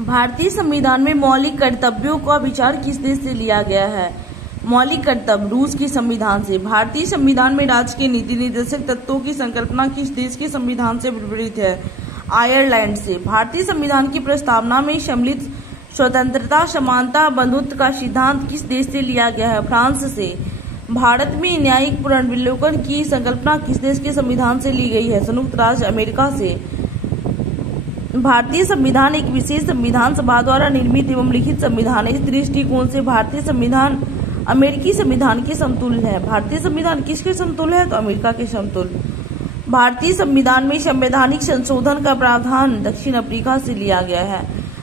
भारतीय संविधान में मौलिक कर्तव्यों का विचार किस देश से लिया गया है? मौलिक कर्तव्य रूस के संविधान से। भारतीय संविधान में राज्य के नीति निर्देशक तत्वों की संकल्पना किस देश के संविधान से विपरीत है? आयरलैंड से। भारतीय संविधान की प्रस्तावना में सम्मिलित स्वतंत्रता, समानता, बंधुत्व का सिद्धांत किस देश से लिया गया है? फ्रांस से। भारत में न्यायिक पुनर्विलोकन की संकल्पना किस देश के संविधान से ली गई है? संयुक्त राज्य अमेरिका से। भारतीय संविधान एक विशेष संविधान सभा द्वारा निर्मित एवं लिखित संविधान है। इस दृष्टिकोण से भारतीय संविधान अमेरिकी संविधान के समतुल्य है। भारतीय संविधान किसके समतुल्य है? तो अमेरिका के समतुल्य। भारतीय संविधान में संवैधानिक संशोधन का प्रावधान दक्षिण अफ्रीका से लिया गया है।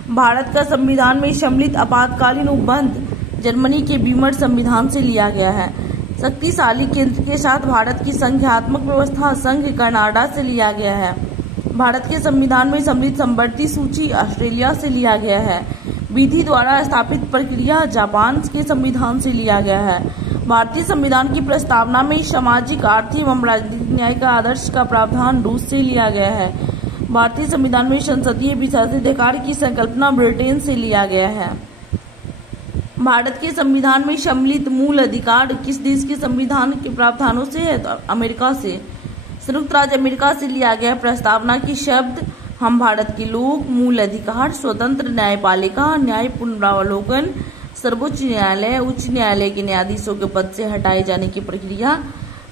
भारत का संविधान में सम्मिलित आपातकालीन उपबंध जर्मनी के वीमर संविधान से लिया गया है। शक्तिशाली केंद्र के साथ भारत की संघात्मक व्यवस्था संघ कनाडा से लिया गया है। भारत के संविधान में सम्मिलित समवर्ती सूची ऑस्ट्रेलिया से लिया गया है। विधि द्वारा स्थापित प्रक्रिया जापान के संविधान से लिया गया है। भारतीय संविधान की प्रस्तावना में सामाजिक, आर्थिक एवं राजनीतिक न्याय का आदर्श का प्रावधान रूस से लिया गया है। भारतीय संविधान में संसदीय विशेषाधिकार की संकल्पना ब्रिटेन से लिया गया है। भारत के संविधान में सम्मिलित मूल अधिकार किस देश के संविधान के प्रावधानों से है? तो अमेरिका से। संयुक्त राज्य अमेरिका से लिया गया प्रस्तावना की शब्द हम भारत के लोग, मूल अधिकार, स्वतंत्र न्यायपालिका, न्याय पुनरावलोकन, सर्वोच्च न्यायालय, उच्च न्यायालय के न्यायाधीशों के पद से हटाए जाने की प्रक्रिया,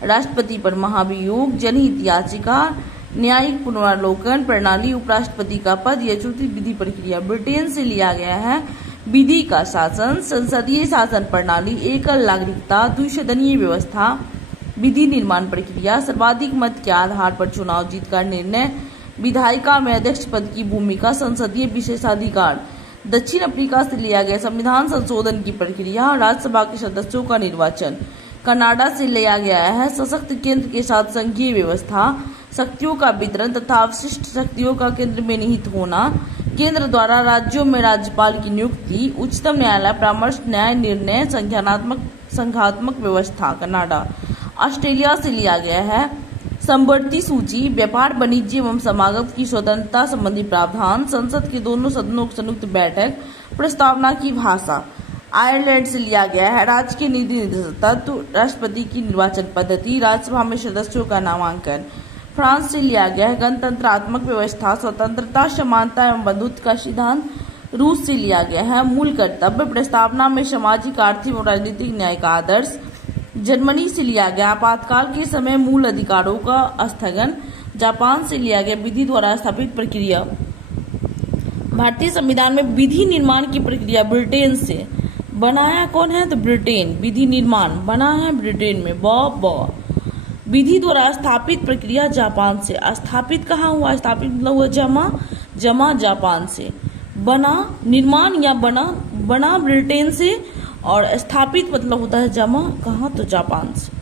राष्ट्रपति पर महाभियोग, जनहित याचिका, न्यायिक पुनरावलोकन प्रणाली, उपराष्ट्रपति का पद, यथोचित विधि प्रक्रिया ब्रिटेन से लिया गया है। विधि का शासन, संसदीय शासन प्रणाली, एकल नागरिकता, द्विसदनीय व्यवस्था, विधि निर्माण प्रक्रिया, सर्वाधिक मत के आधार पर चुनाव जीतकर निर्णय, विधायिका में अध्यक्ष पद की भूमिका, संसदीय विशेषाधिकार। दक्षिण अफ्रीका से लिया गया संविधान संशोधन की प्रक्रिया, राज्यसभा के सदस्यों का निर्वाचन। कनाडा से लिया गया है सशक्त केंद्र के साथ संघीय व्यवस्था, शक्तियों का वितरण तथा अवशिष्ट शक्तियों का केंद्र में निहित होना, केंद्र द्वारा राज्यों में राज्यपाल की नियुक्ति, उच्चतम न्यायालय परामर्श, न्याय निर्णय, संघात्मक व्यवस्था। कनाडा। ऑस्ट्रेलिया से लिया गया है समवर्ती सूची, व्यापार, वाणिज्य एवं समागम की स्वतंत्रता संबंधी प्रावधान, संसद के दोनों सदनों की संयुक्त बैठक, प्रस्तावना की भाषा। आयरलैंड से लिया गया है राज्य के नीति निर्देशक तत्व, राष्ट्रपति की निर्वाचन पद्धति, राज्यसभा में सदस्यों का नामांकन। फ्रांस से लिया गया है गणतंत्रात्मक व्यवस्था, स्वतंत्रता, समानता एवं बंधुत्व का सिद्धांत। रूस से लिया गया है मूल कर्तव्य, प्रस्तावना में सामाजिक, आर्थिक और राजनीतिक न्याय का आदर्श। जर्मनी से लिया गया आपातकाल के समय मूल अधिकारों का स्थगन। जापान से लिया गया विधि द्वारा स्थापित प्रक्रिया। भारतीय संविधान में विधि निर्माण की प्रक्रिया ब्रिटेन से। बनाया कौन है? तो ब्रिटेन। विधि निर्माण बना है ब्रिटेन में। विधि द्वारा स्थापित प्रक्रिया जापान से। स्थापित कहाँ हुआ? स्थापित मतलब हुआ जमा जापान से। बना, निर्माण या बना ब्रिटेन से, और स्थापित मतलब होता है जमा कहाँ? तो जापान से।